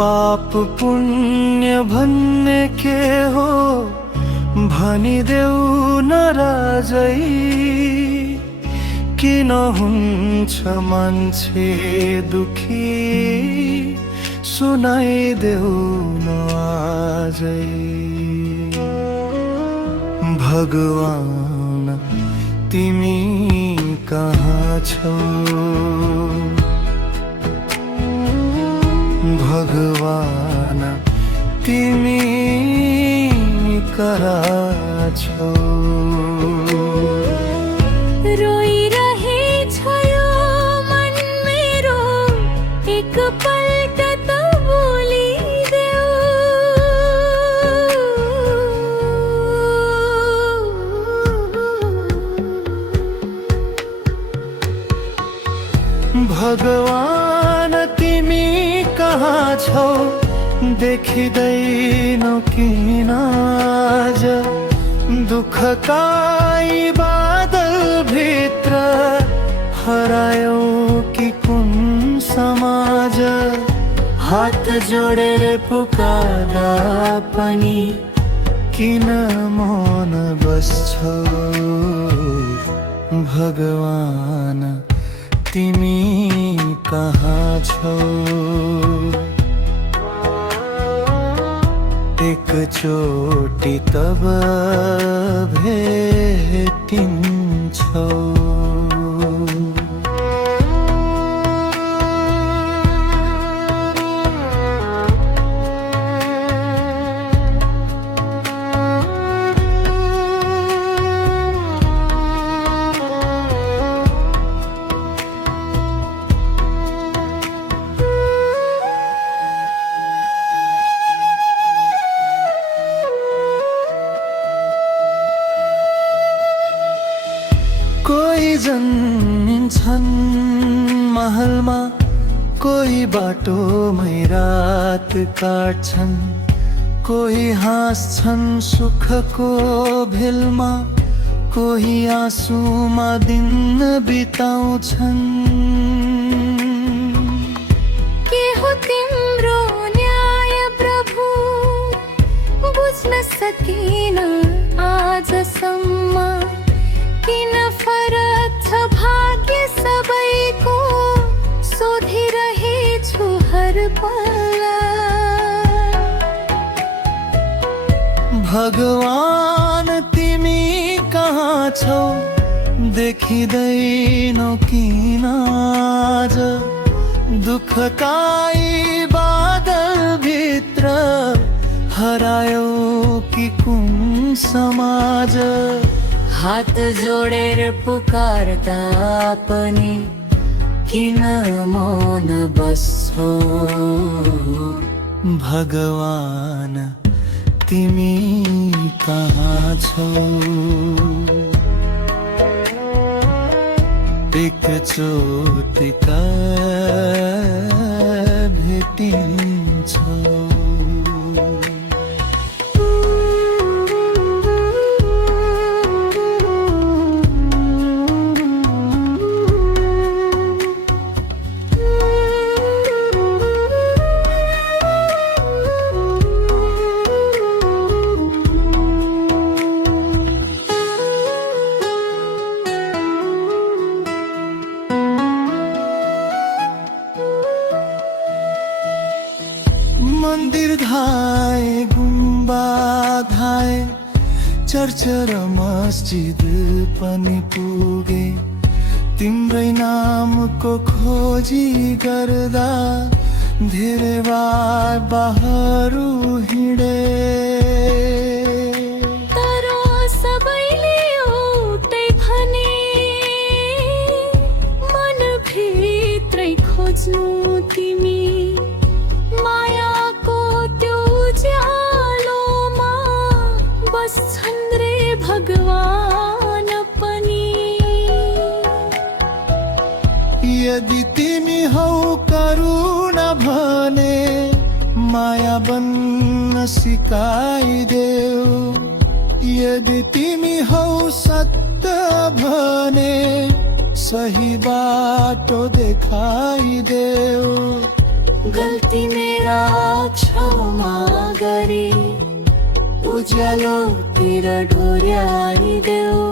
पाप पुण्य भन्ने के हो भनिदेऊ नराजै किन हुन्छ मान्छे दुखी सुनाइदेऊ न आजै भगवान तिमी कहाँ छौ भगवान तिमी कहाँ छौ रोइरहेछ यो मन मेरो एकपल्ट त बोलिदेऊ भगवान तिमी कहाँ छौ देखिदैनौ किन आज दुःखका यी बादल भित्र हरायौ कि कुन समाज हात जोडेर पुकार्दा पनि किन मौन बस्छौ भगवान तिमी कहाँ छौ एकचोटि तब भेटिन्छौ कोही जन्मिन्छन् महलमा कोही बाटोमै रात काट्छन् कोही हाँस्छन् सुखको भेलमा कोही आँसुमा दिन बिताउँछन् के हो तिम्रो न्याय प्रभु बुझ्न सकिन आजसम्म किन फरक छ भाग्य सबैको सोधिरहेछु हर पल भगवान तिमी कहाँ छौ देखिदैनौ किन आज दुःखका यी बादल भित्र हरायौ कि कुन समाज हात जोडेर पुकार्दा पनि किन मौन बस्छौ भगवान तिमी कहाँ छौ एकचोटि त भेटिन्छौ मन्दिर धाए गुम्बा धाए चर्च र मस्जिद पनि पुगे तिम्रै नामको खोजी गर्दा धेरै बार बाहरू हिँडे तर सबैले एउटै भने मन भित्रै खोज्नु तिमी मायाको त्यो उज्यालोमा बस्छन् रे भगवान पनि यदि तिमी हौ करुणा भने माया बन्न सिकाइदेऊ यदि तिमी हौ सत्य भने सही बाटो देखाइदेऊ गल्ती मेरा क्षमा गरी उज्यालोतिर ढोर्याइदेऊ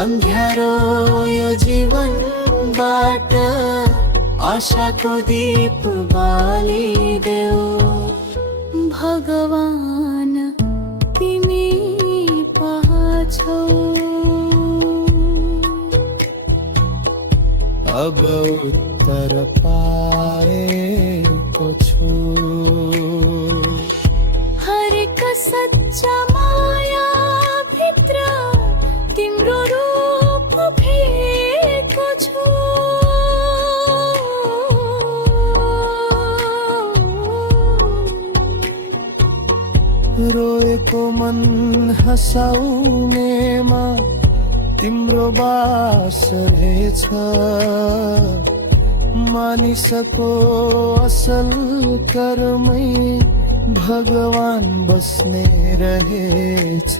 अन्ध्यारो यो जीवनबाट आशाको दीप बालिदेऊ भगवान तिमी पाछौ अब उत्तर पाएको छु हरेक सच्चा माया भित्र तिम्रो रूप भेटेको छु रोएको मन हँसाउनेमा तिम्रो बास रहेछ मानिसको असल कर्मै भगवान बस्ने रहेछ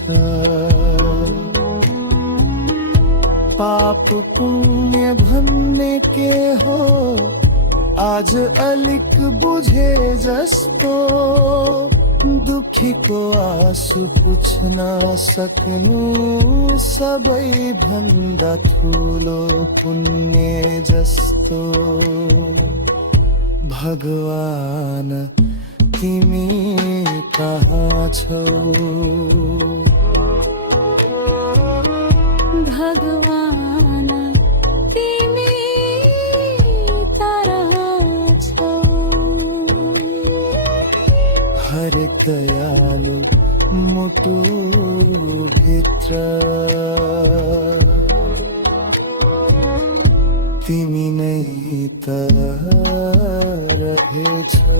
पाप पुण्य भन्ने के हो आज अलिक बुझे जस्तो दुखीको आँसु पुछ्न सक्नु सबै भन्दा ठुलो पुण्य जस्तो भगवान तिमी कहाँ छौ भगवान तिमी तारा छौ हर दयालु मुटु भित्र तिमी नै त रहेछौ